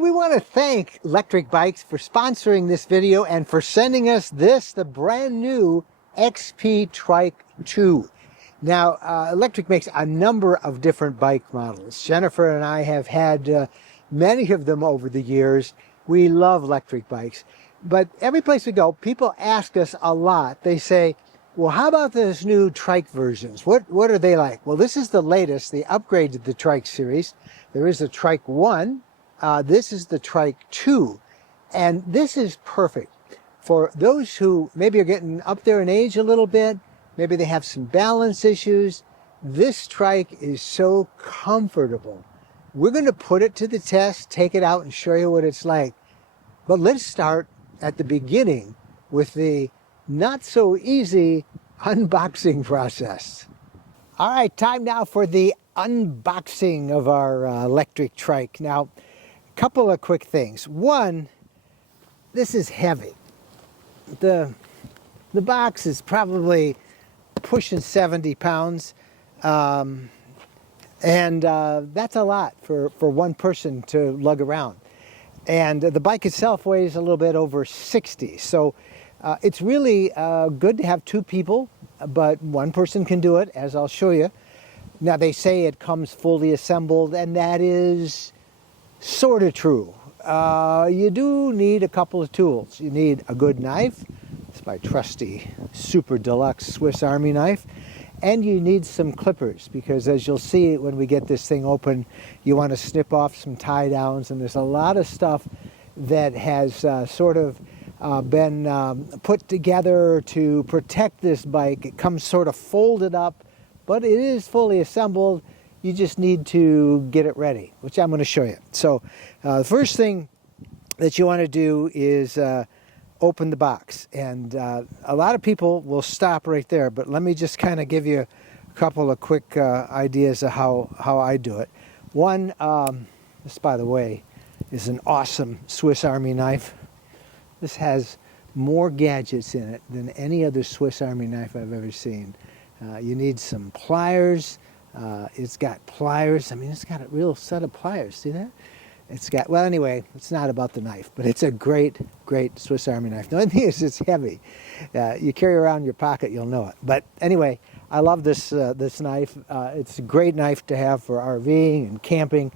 we want to thank Lectric Bikes for sponsoring this video and for sending us this, the brand new XP Trike 2. Now, Lectric makes a number of different bike models. Jennifer and I have had many of them over the years. We love Lectric bikes. But every place we go, people ask us a lot. They say, well, how about those new Trike versions? What are they like? Well, this is the latest, the upgrade to the Trike series. There is a Trike 1. This is the Trike 2. And this is perfect for those who maybe are getting up there in age a little bit. Maybe they have some balance issues. This Trike is so comfortable. We're going to put it to the test, take it out and show you what it's like. But let's start at the beginning with the not so easy unboxing process. All right, time now for the unboxing of our Lectric Trike. Now, a couple of quick things. One, this is heavy. The box is probably pushing 70 pounds. And that's a lot for one person to lug around. And the bike itself weighs a little bit over 60. So it's really good to have two people, but one person can do it, as I'll show you. Now, they say it comes fully assembled, and that is sort of true. You do need a couple of tools. You need a good knife. It's my trusty super deluxe Swiss Army knife. And you need some clippers, because as you'll see when we get this thing open, you want to snip off some tie downs, and there's a lot of stuff that has sort of been put together to protect this bike. It comes sort of folded up, but it is fully assembled. You just need to get it ready, which I'm going to show you. So the first thing that you want to do is open the box, and a lot of people will stop right there, but let me just kind of give you a couple of quick ideas of how I do it. One, this, by the way, is an awesome Swiss Army knife. This has more gadgets in it than any other Swiss Army knife I've ever seen. You need some pliers. It's got pliers. I mean, it's got a real set of pliers. See that? It's got, well, anyway, it's not about the knife, but it's a great, great Swiss Army knife. The only thing is it's heavy. You carry around in your pocket, you'll know it. But anyway, I love this knife. It's a great knife to have for RVing and camping.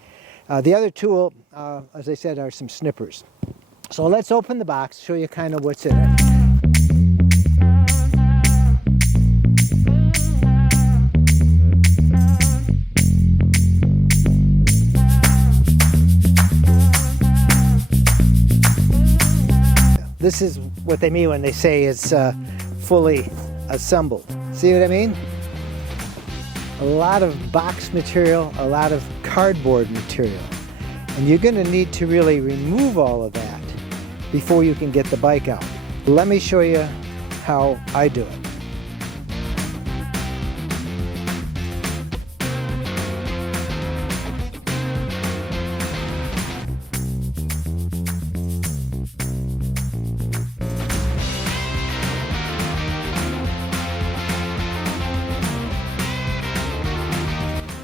The other tool, as I said, are some snippers. So let's open the box, show you kind of what's in it. This is what they mean when they say it's fully assembled. See what I mean? A lot of box material, a lot of cardboard material. And you're going to need to really remove all of that before you can get the bike out. Let me show you how I do it.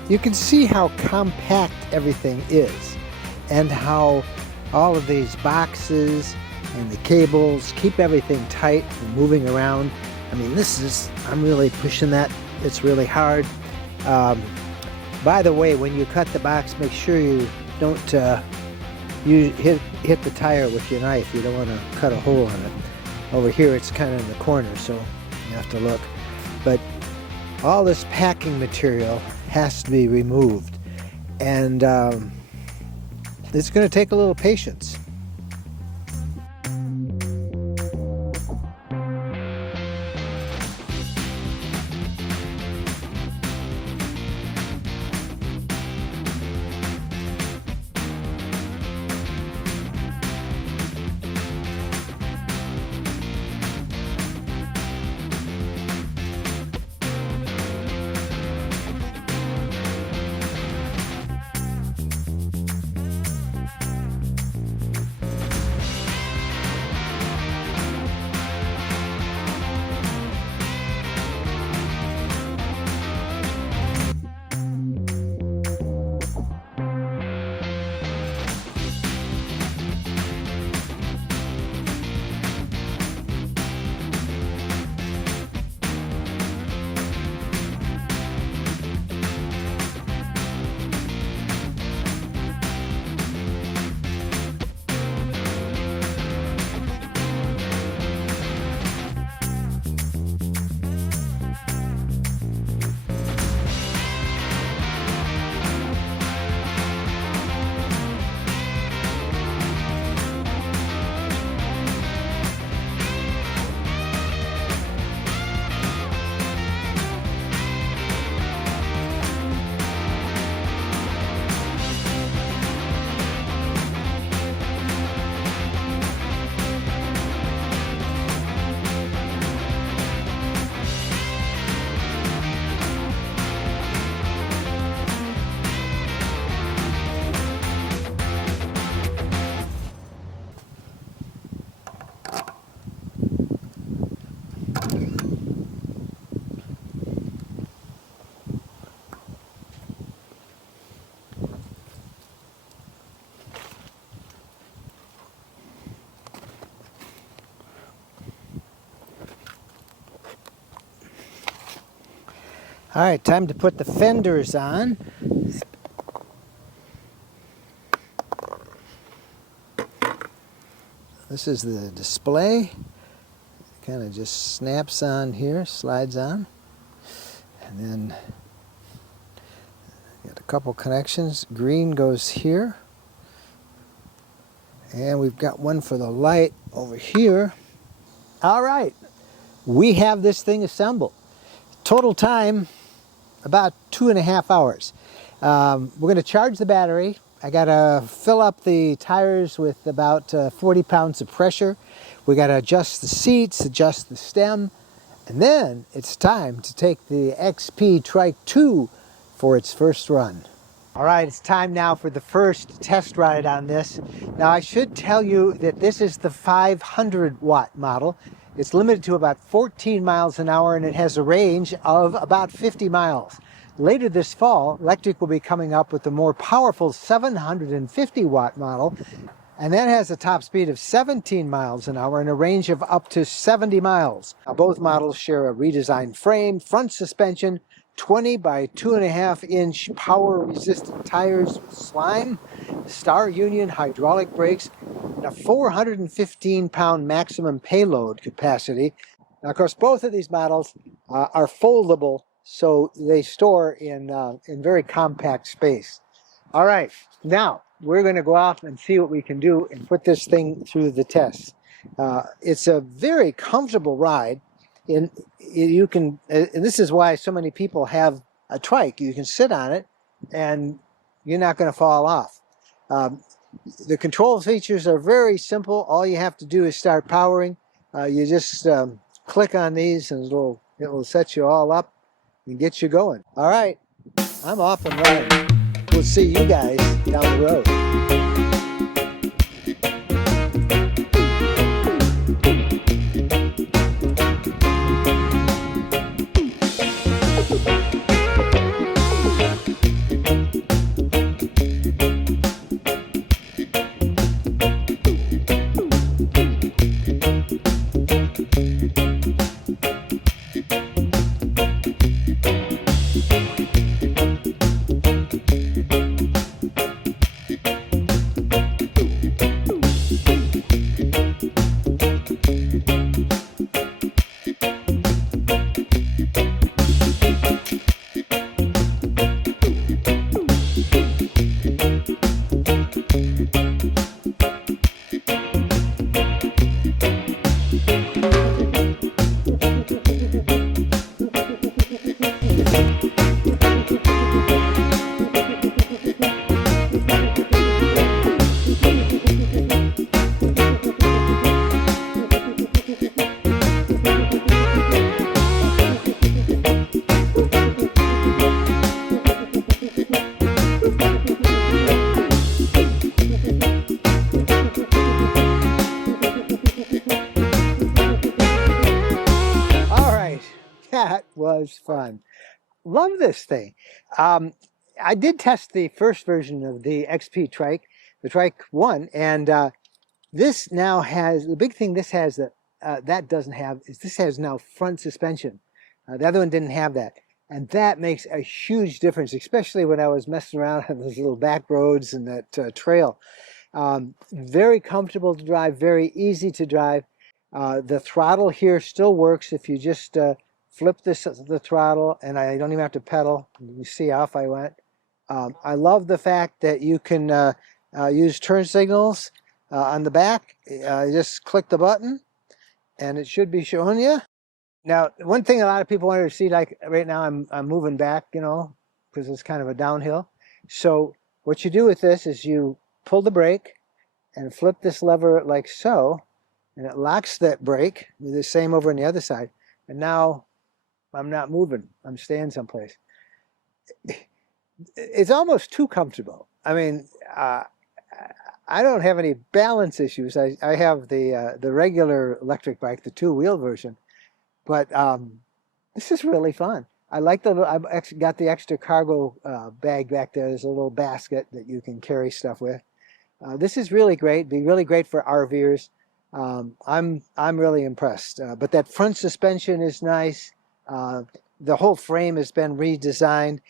You can see how compact everything is, and how all of these boxes and the cables keep everything tight from moving around. I mean, I'm really pushing that. It's really hard. By the way, when you cut the box, make sure you don't you hit the tire with your knife. You don't want to cut a hole in it. Over here, it's kind of in the corner, so you have to look. But all this packing material has to be removed, and it's going to take a little patience. All right, time to put the fenders on. This is the display. Kind of just snaps on here, slides on. And then got a couple connections. Green goes here. And we've got one for the light over here. All right, we have this thing assembled. Total time, about 2.5 hours. We're going to charge the battery. I got to fill up the tires with about 40 pounds of pressure. We got to adjust the seats, adjust the stem, and then it's time to take the XP Trike 2 for its first run. All right, it's time now for the first test ride on this. Now I should tell you that this is the 500 watt model. It's limited to about 14 miles an hour and it has a range of about 50 miles. Later this fall, Lectric will be coming up with the more powerful 750 watt model, and that has a top speed of 17 miles an hour and a range of up to 70 miles. Now, both models share a redesigned frame, front suspension, 20 by 2.5 inch power resistant tires with slime, Star Union hydraulic brakes, and a 415 pound maximum payload capacity. Now, of course, both of these models are foldable, so they store in very compact space. All right, now we're going to go off and see what we can do and put this thing through the test. It's a very comfortable ride. And you can, and this is why so many people have a trike. You can sit on it and you're not going to fall off. The control features are very simple. All you have to do is start powering. You just click on these and it will set you all up and get you going. All right, I'm off and running. We'll see you guys down the road. That was fun. Love this thing. I did test the first version of the XP Trike, the Trike 1, and this now has, the big thing this has that doesn't have is this has now front suspension. The other one didn't have that. And that makes a huge difference, especially when I was messing around on those little back roads and that trail. Very comfortable to drive, very easy to drive. The throttle here still works if you just flip the throttle, and I don't even have to pedal. You see how off I went. I love the fact that you can use turn signals on the back. You just click the button, and it should be showing you. Now, one thing a lot of people want to see, like right now I'm moving back, you know, because it's kind of a downhill. So what you do with this is you pull the brake and flip this lever like so, and it locks that brake. Do the same over on the other side. And now I'm not moving. I'm staying someplace. It's almost too comfortable. I mean, I don't have any balance issues. I have the regular electric bike, the two-wheel version. But this is really fun. I like I've actually got the extra cargo bag back there. There's a little basket that you can carry stuff with. This is really great. Be really great for RVers. I'm really impressed. But that front suspension is nice. The whole frame has been redesigned,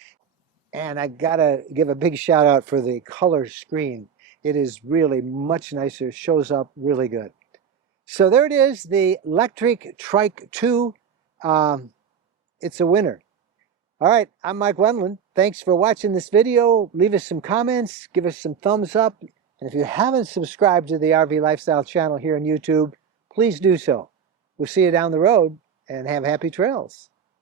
and I gotta give a big shout out for the color screen. It is really much nicer, shows up really good. So there it is, the Lectric Trike 2. It's a winner. All right, I'm Mike Wendland. Thanks for watching this video. Leave us some comments, give us some thumbs up, and if you haven't subscribed to the RV Lifestyle channel here on YouTube, please do so. We'll see you down the road, and have happy trails.